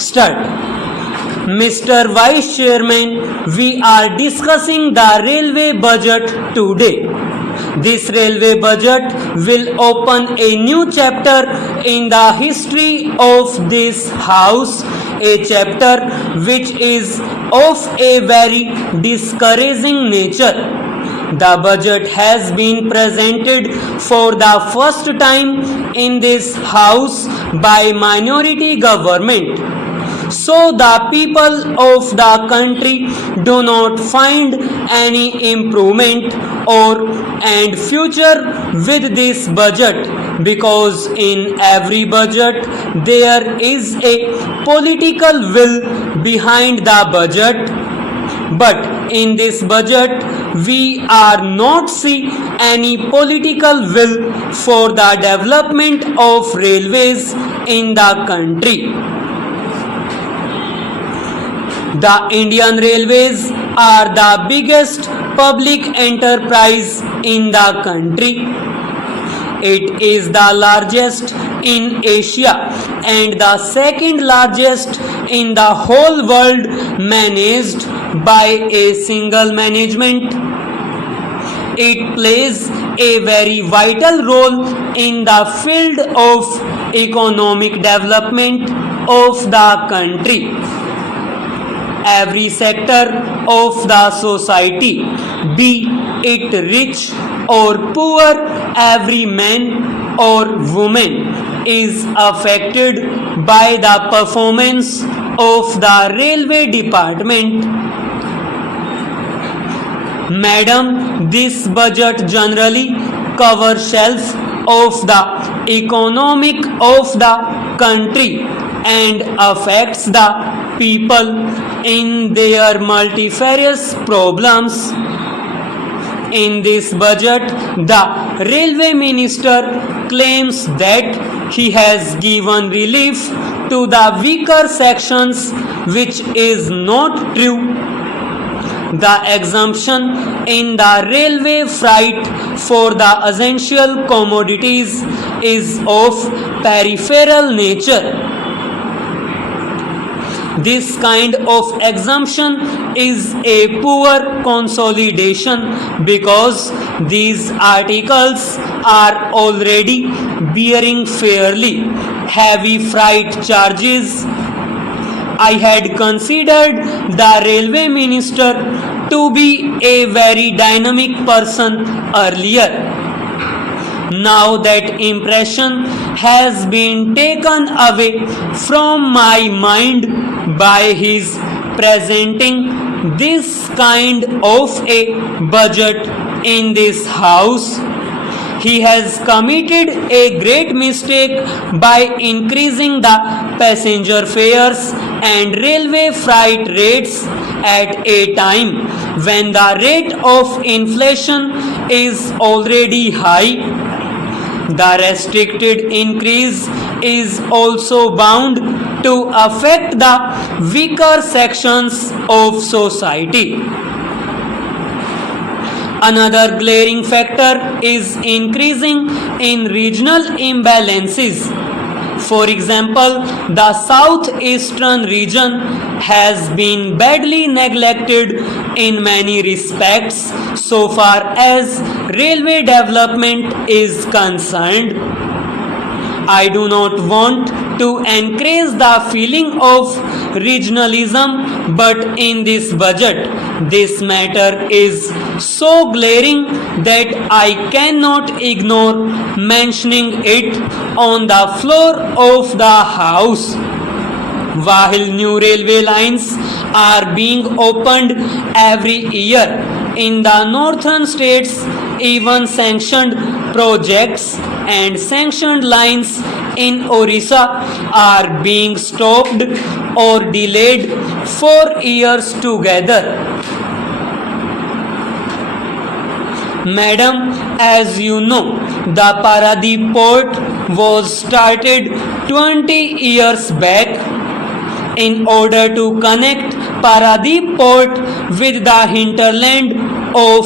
Start. Mr. Vice Chairman, we are discussing the railway budget today. This railway budget will open a new chapter in the history of this house, a chapter which is of a very discouraging nature. The budget has been presented for the first time in this house by minority government. So the people of the country do not find any improvement or and future with this budget, because in every budget there is a political will behind the budget. But in this budget we are not see any political will for the development of railways in the country. The Indian Railways are the biggest public enterprise in the country. It is the largest in Asia and the second largest in the whole world, managed by a single management. It plays a very vital role in the field of economic development of the country. Every sector of the society, be it rich or poor, every man or woman is affected by the performance of the railway department. Madam, this budget generally covers shelf of the economic of the country and affects the people in their multifarious problems. In this budget, the railway minister claims that he has given relief to the weaker sections, which is not true. The exemption in the railway freight for the essential commodities is of peripheral nature. This kind of exemption is a poor consolidation, because these articles are already bearing fairly heavy freight charges. I had considered the railway minister to be a very dynamic person earlier. Now that impression has been taken away from my mind by his presenting this kind of a budget in this house. He has committed a great mistake by increasing the passenger fares and railway freight rates at a time when the rate of inflation is already high. The restricted increase is also bound to affect the weaker sections of society. Another glaring factor is increasing in regional imbalances. For example, the southeastern region has been badly neglected in many respects so far as railway development is concerned. I do not want to encourage the feeling of regionalism, but in this budget, this matter is so glaring that I cannot ignore mentioning it on the floor of the house. While new railway lines are being opened every year in the northern states, even sanctioned projects and sanctioned lines in Orissa are being stopped or delayed for years together. Madam, as you know, the Paradip port was started 20 years back. In order to connect Paradip port with the hinterland of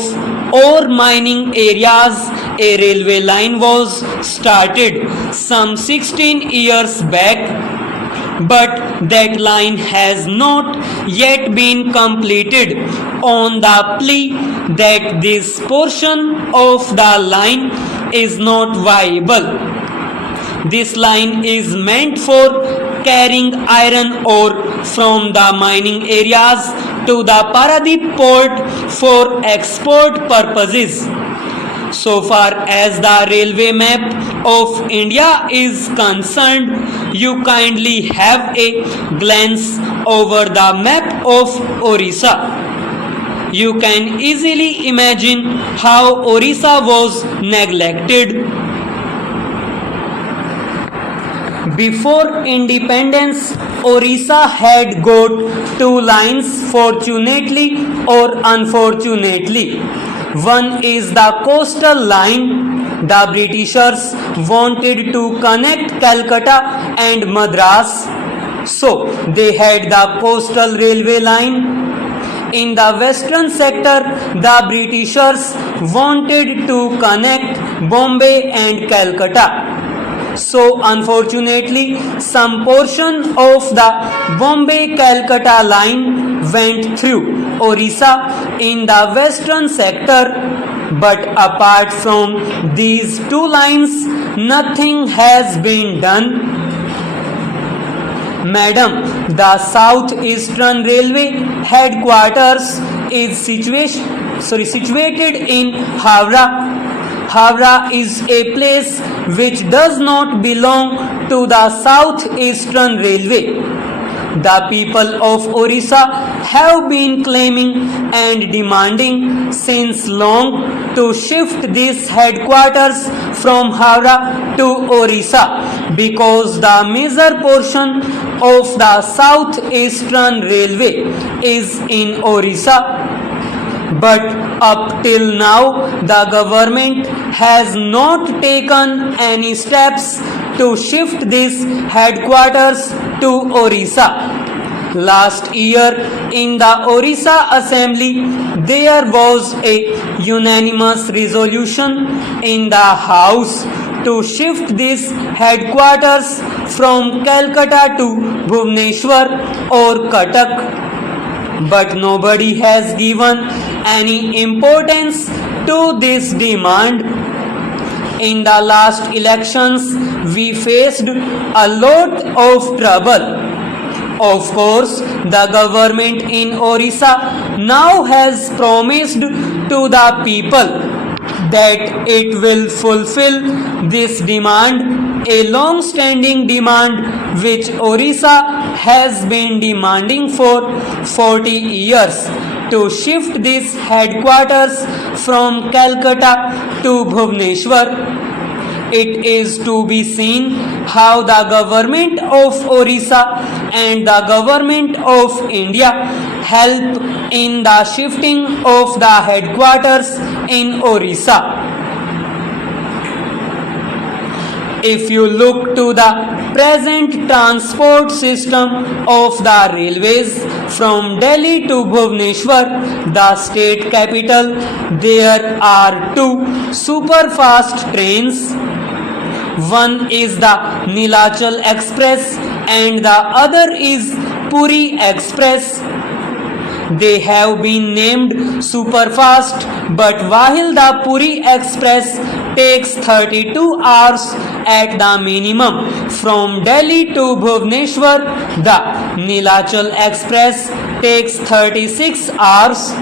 ore mining areas, a railway line was started some 16 years back. but that line has not yet been completed on the plea that this portion of the line is not viable. This line is meant for carrying iron ore from the mining areas to the Paradip port for export purposes. So far as the railway map of India is concerned, you kindly have a glance over the map of Orissa. You can easily imagine how Orissa was neglected. Before independence, Orissa had got two lines, fortunately or unfortunately. One is the coastal line. The Britishers wanted to connect Calcutta and Madras, so they had the coastal railway line. In the western sector, the Britishers wanted to connect Bombay and Calcutta. So unfortunately, some portion of the Bombay-Calcutta line went through Orissa in the western sector, but apart from these two lines, nothing has been done. Madam, the South Eastern Railway headquarters is situated in Howrah. Howrah is a place which does not belong to the South Eastern Railway. The people of Orissa have been claiming and demanding since long to shift this headquarters from Howrah to Orissa because the major portion of the South Eastern Railway is in Orissa. But up till now, the government has not taken any steps to shift this headquarters to Orissa. Last year, in the Orissa Assembly, there was a unanimous resolution in the House to shift this headquarters from Calcutta to Bhubaneswar or Cuttack. But nobody has given any importance to this demand. In the last elections, we faced a lot of trouble. Of course, the government in Orissa now has promised to the people that it will fulfill this demand, a long-standing demand which Orissa has been demanding for 40 years, to shift this headquarters from Calcutta to Bhubaneswar. It is to be seen how the government of Orissa and the government of India help in the shifting of the headquarters in Orissa. If you look to the present transport system of the railways from Delhi to Bhubaneswar, the state capital, there are two super fast trains. One is the Nilachal Express and the other is Puri Express. They have been named superfast, but while the Puri Express takes 32 hours at the minimum from Delhi to Bhubaneswar, the Nilachal Express takes 36 hours.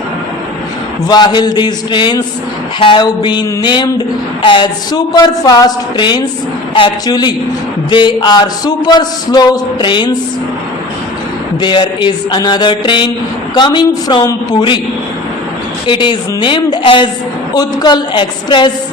While these trains have been named as super fast trains, actually they are super slow trains. There is another train coming from Puri. It is named as Utkal Express.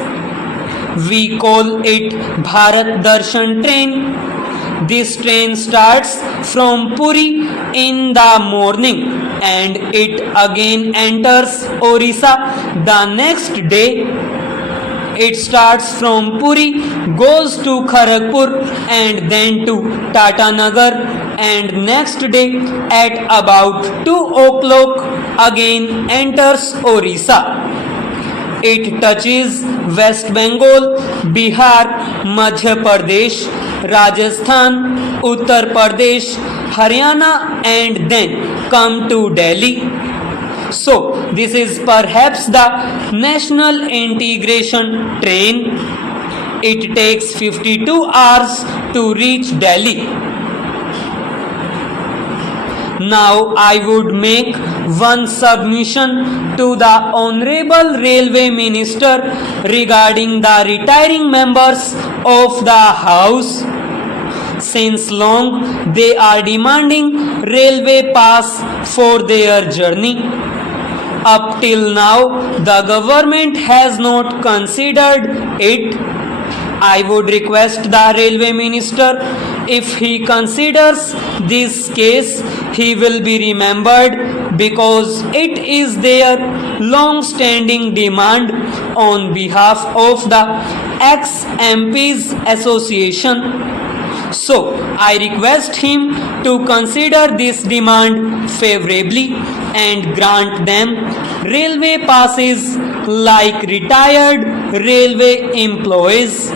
We call it Bharat Darshan train. This train starts from Puri in the morning and it again enters Orissa the next day. It starts from Puri, goes to Kharagpur and then to Tatanagar, and next day at about 2 o'clock again enters Orissa. It touches West Bengal, Bihar, Madhya Pradesh, Rajasthan, Uttar Pradesh, Haryana, and then come to Delhi. So, this is perhaps the national integration train. It takes 52 hours to reach Delhi. Now, I would make one submission to the Honorable Railway Minister regarding the retiring members of the House. Since long they are demanding railway pass for their journey. Up till now, the government has not considered it. I would request the railway minister, if he considers this case, he will be remembered because it is their long-standing demand on behalf of the ex-MPs Association. So, I request him to consider this demand favorably and grant them railway passes like retired railway employees.